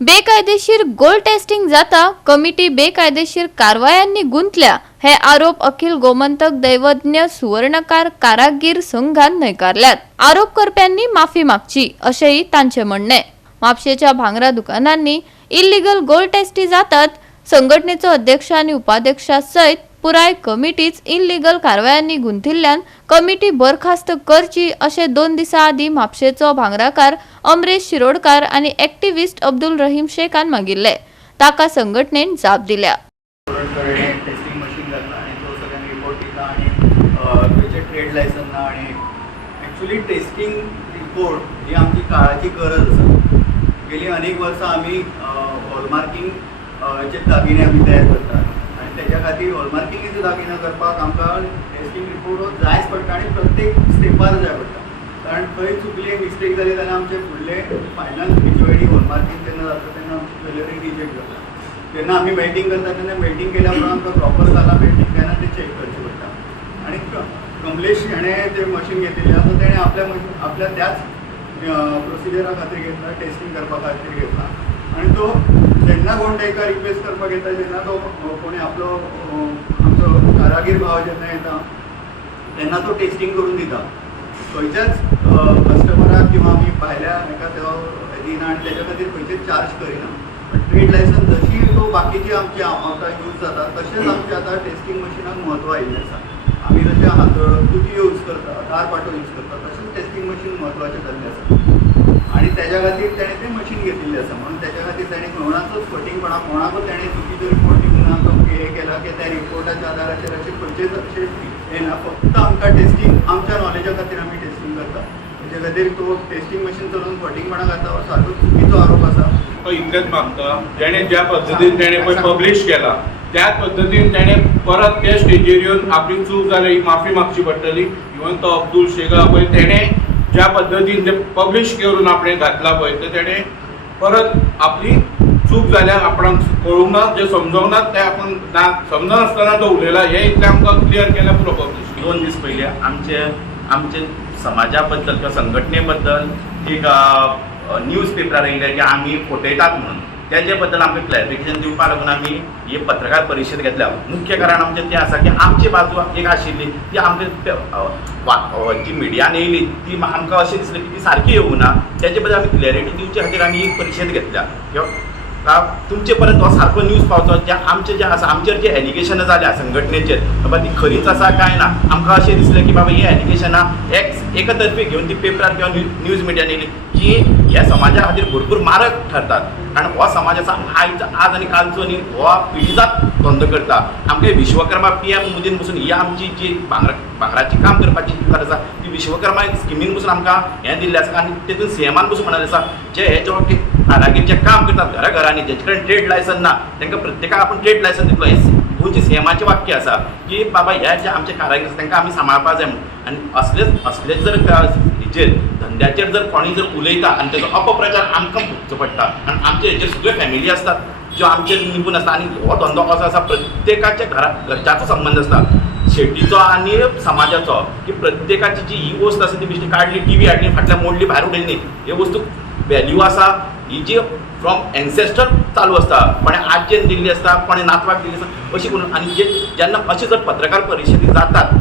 बेकायदेशीर gold testing जाता committee बेकायदेशीर कारवायांनी गुंतल्या हे आरोप अखिल गोमंतक दैवज्ञ सुवर्णकार कारागीर संघान न्हयकारल्यात। आरोपकर्त्यांनी माफी मागची अशेही तांचे म्हणणे। म्हापशेच्या भांगरा दुकानांनी इल्लीगल गोल्ड टेस्टी जातात। संघटनेचो अध्यक्ष आणि उपाध्यक्षा सयत पुराय कमिटीच इल्लीगल कारवायांनी गुंथिल्ल्यान कमिटी बरखास्त करची अशे 2 दिसा आदी म्हापशेचो भांगराकार अमरेश शिरोडकार आणि ॲक्टिव्हिस्ट अब्दुल रहीम शेखान मागिल्ले। ताका संघटनेन जाप दिल्या। टेस्टिंग मशीन घातला आणि तो सगळ्यांनी रिपोर्ट केला आणि त्याचे ट्रेड लायसन आणि ॲक्च्युली टेस्टिंग रिपोर्ट ही आमची काळाची गरज आसा। गेली अनेक वर्सां आमी हॉलमार्किंग चे दागिने आमी तयार करतात आणि त्याच्या खातीर हॉलमार्किंगेचे दागिने करपाक आमकां टेस्टिंग रिपोर्ट हो जायच पडटा आणि प्रत्येक स्टेपार जाय पडटा। कारण खंय चुकली मिस्टेक जाली जाल्यार आमचे फुडले फायनल PQID हॉलमार्किंग जेन्ना जाता तेन्ना आमची ज्वेलरी रिजेक्ट जाता। जेन्ना आमी मेल्टिंग करता तेन्ना मेल्टिंग केल्या उपरांत आमकां प्रॉपर जाला मेल्टिंग काय ना ते चेक करचें पडटा। आणि कमलेश हाणें तें मशीन घेतिल्लें आसा तेणें आपल्या त्याच प्रोसिजरा खातीर घेतला, टेस्टिंग करपा खातीर घेतला आणि तो जेन्ना कोण ताका रिक्वेस्ट करपाक येता जेन्ना तो कोणी आपलो आमचो कारागीर भाव जेन्ना येता तेन्ना तो टेस्टिंग करून दिता। खंयच्याच कस्टमराक किंवा आमी भायल्या हाका तो दिना आनी तेच्या खातीर खंयचेच चार्ज करिना। ट्रेड लायसन जशी तो बाकीची आमची आतां यूज जाता तशेंच आमचे आतां टेस्टिंग मशिनाक म्हत्व आयिल्लें आसा। आमी जशे कुती यूज करता, दारपाटो यूज करता तशेंच टेस्टिंग मशीन म्हत्वाचें जाल्लें आसा आणि त्याच्या खातीर ताणें तें मशीन घेतिल्लें आसा। म्हणून त्याच्या खातीर ताणें कोणाचोच फटींगपणा कोणाकूच ताणें चुकीचो रिपोर्ट दिवना आमकां हें केला की त्या रिपोर्टाच्या आदाराचेर अशें खंयचेच अशें येना। फक्त आमकां टेस्टिंग आमच्या नॉलेजा खातीर आमी टेस्टिंग करता। तेच्या खातीर तो टेस्टिंग मशीन चलोवन फटींगपणा करता हो सारको चुकीचो आरोप आसा। इतलेंच मागता जेणे ज्या पद्दतीन तेणें पळय पब्लीश केला त्याच पद्दतीन तेणें परत त्या स्टेजीर येवन आपली चूक जाली ही माफी मागची पडटली। इवन तो अब्दुल शेख पळय तेणें ज्या पद्दतीन ते पब्लीश करून आपणें घातला पळय ते तेणें परत आपली चूक जाल्यार आपणाक कळूंक ना जे समजोवंक ते आपण समजनासतना तो उलयला हे इतलें आमकां क्लियर केल्या पुरो पब्लीश। 2 दीस पयलीं आमचे समाजा बद्दल किंवा संघटने बद्दल एक न्यूज पेपरार येयले की आमी फटयतात म्हणून तेजे बद्दल आमकां क्लॅरिफिकेशन दिवपाक लागून आमी ही पत्रकार परिशद घेतल्या। मुख्य कारण आमचें तें आसा की आमची बाजू एक आशिल्ली ती आमकां जी मिडियान येयली ती आमकां अशें दिसलें की ती सारकी येवूं ना। तेजे बद्दल आमी क्लॅरिटी दिवचे खातीर आमी ही परिशद घेतल्या किंवा तुमचे पर्यंत हो सारको न्यूज पावचो जे आमचे जे आसा आमचेर जे एलिगेशनां जाल्या संघटनेचेर बाबा ती खरीच आसा काय ना। आमकां अशें दिसलें की बाबा ही एलिगेशनां एकतर्फी घेवन ती पेपरार किंवा न्यूज मिडियान येयली की ह्या समाजा खातीर भरपूर मारक ठरतात। कारण हो समाज आसा आज आनी कालचो न्ही हो पिढीजात धंदो करता। आमकां विश्वकर्मा PM मोदीन पसून ही आमची जी भांगराची काम करपाची आसा ती विश्वकर्मा स्किमीन पसून आमकां हें दिल्लें आसा आनी तेतून CMान पसून म्हणालें आसा जे हे जे कारागीर जे काम करतात घराघरांनी जेचे कडेन ट्रेड लायसन ना तांकां प्रत्येकाक आपूण ट्रेड लायसन दितलो। हें गोंयची CMाचें वाक्य आसा की बाबा ह्या जे आमचे कारागीर आसा तांकां आमी सांबाळपा जाय म्हणून। आनी असलेच जर हेचेर धंद्याचेर जर कोणी जर उलयता आनी तेजो अपप्रचार आमकां भोगचो पडटा आनी आमचे हेचेर सगळे फॅमिली आसतात ज्यो आमचेर निंबून आसता आनी हो धंदो कसो आसा प्रत्येकाच्या घरच्याचो संबंध आसता शेतीचो आनी समाजाचो की प्रत्येकाची जी ही वस्त आसा ती बेश्टी काडली TV हाडली फाटल्यान मोडली भायर उडयली हे वस्तू वॅल्यू आसा ही जी फ्रॉम एन्सेस्टर चालू आसता कोणें आजयेन दिल्ली आसता कोणें नातवाक दिल्ली आसता अशी करून आनी जेन्ना अशें जर पत्रकार परिशदी जातात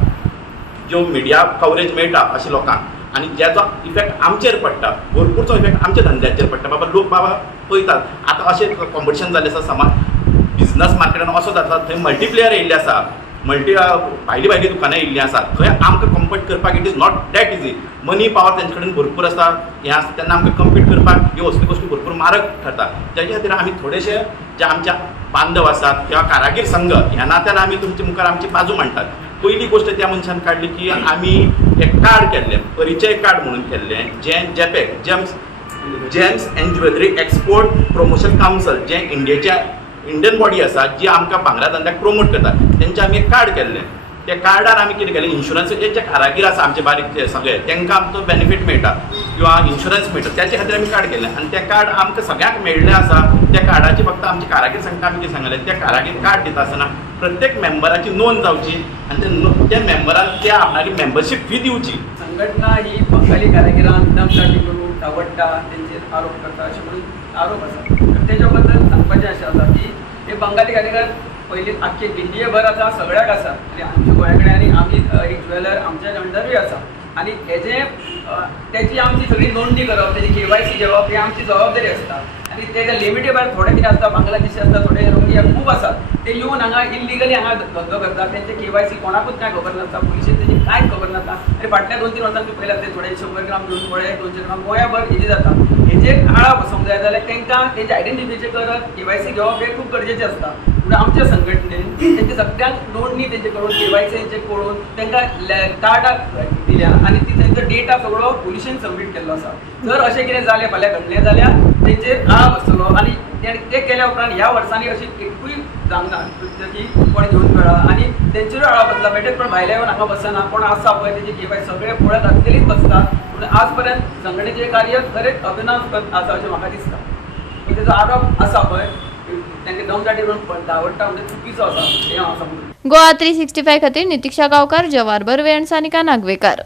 ज्यो मिडिया कवरेज मेळटा अशें लोकांक आनी ज्याचो इफेक्ट आमचेर पडटा भरपूरचो इफेक्ट आमच्या धंद्याचेर पडटा। बाबा लोक बाबा पळयतात आतां अशें कॉम्पिटिशन जाल्लें आसा समाज बिजनस मार्केटान असो जाता थंय मल्टीप्लेयर येयल्ले आसा भायली दुकानां येयल्लीं आसात थंय आमकां कम्पीट करपाक it is not that easy. Money power तेंचे कडेन भरपूर आसता हें आसता तेन्ना आमकां कम्पीट करपाक ह्यो असल्यो गोश्टी भरपूर मारक ठरता। तेजे खातीर आमी थोडेशे जे आमच्या बांधव आसात किंवा कारागीर संघ ह्या नात्यान आमी तुमचे मुखार आमची बाजू मांडटात। पयली गोश्ट त्या मनशान काडली की आमी एक कार्ड केल्लें परिचय कार्ड म्हणून केल्लें जें JPEG James end jewellery export promotion council जें इंडियन बॉडी आसा जी आमकां भांगरा धंद्याक प्रमोट करता तेंचें आमी एक कार्ड केल्लें। त्या कार्डार आमी कितें केलें इन्शुरन्स जे कारागीर आसा आमचे बारीक ते सगळे तांकां आमचो बेनिफीट मेळटा किंवा इन्शुरन्स मेळटा त्याचे खातीर आमी कार्ड केल्लें आनी तें कार्ड आमकां सगळ्यांक मेळ्ळें आसा। त्या कार्डाची फक्त आमचे कारागीर संघान आमी कितें सांगलें त्या कारागीर कार्ड दिता आसतना प्रत्येक मेंबराची नोंद जावची आनी त्या मेंबराक त्या आपणाली मेंबरशीप फी दिवची। संघटना ही बंगाली कारागिरांक दमदाटी करून आवडटा तेंचेर आरोप करता अशें म्हणून आरोप आसा। तेच्या बद्दल सांगपाचें अशें आसा की हे बंगाली कारीगर पयलीं आख्खे इंडियेभर आसा, सगळ्याक आसा आनी आमच्या गोंया कडेन आनी आमी एक ज्वेलर आमच्या अंडरूय आसा आनी तेची आमची सगळी नोंदणी करप, तेची KYC घेवप ही आमची जबाबदारी आसता आनी तेच्या लिमिटे भायर थोडे कितें आसता, बांगलादेशी आसता, थोडे रोहिंग्या खूब आसात, ते येवन हांगा इलिगली हांगा धंदो करतात, तेंचे KYC कोणाकूच काय खबर नासता, पुलिशेक तेजी कांयच खबर नासता आनी फाटल्या 2-3 वर्सांनी पळयलां ते थोडे 100 ग्राम घेवन थोडे 200 ग्राम गोंयाभर हेजी जाता. हेजेर आळा बसोंक जाय जाल्यार तांकां तेंचे आयडेंटिफिकेशन करप, KYC घेवप हे खूब गरजेचें आसता. पूण आमच्या संघटनेन तेंचे सगळ्यांक नोंदणी तेंचे करून KYC तेंचे करून तांकां कार्डां दिल्या आनी ती तेंचो डेटा सगळो पुलिशेन सबमीट केल्लो आसा. जर अशें कितें जालें फाल्यां घडलें जाल्यार तेंचेर आळा बसतलो आनी ते केल्या उपरांत ह्या वर्सांनी अशी एकूय जावना की कोण घेवन मेळ्ळा आनी तेंचेरूय आळा बसला. बेठेच पण भायले येवन हांगा बसना, कोण आसा पळय तेजी KYC सगळे पळत आसलेलीच बसता. पूण आज पर्यंत संघटनेचें कार्य खरेंच अभिनव आसा अशें म्हाका दिसता. तेजो आरोप आसा पळय तांकां दमदाटी करून धांवडटा म्हणजे चुकीचो आसा हें हांव सांगता. गोवा 365 खातीर नितीक्षा गांवकार, जवाहर बर्वे आनी सानिका नागवेकर.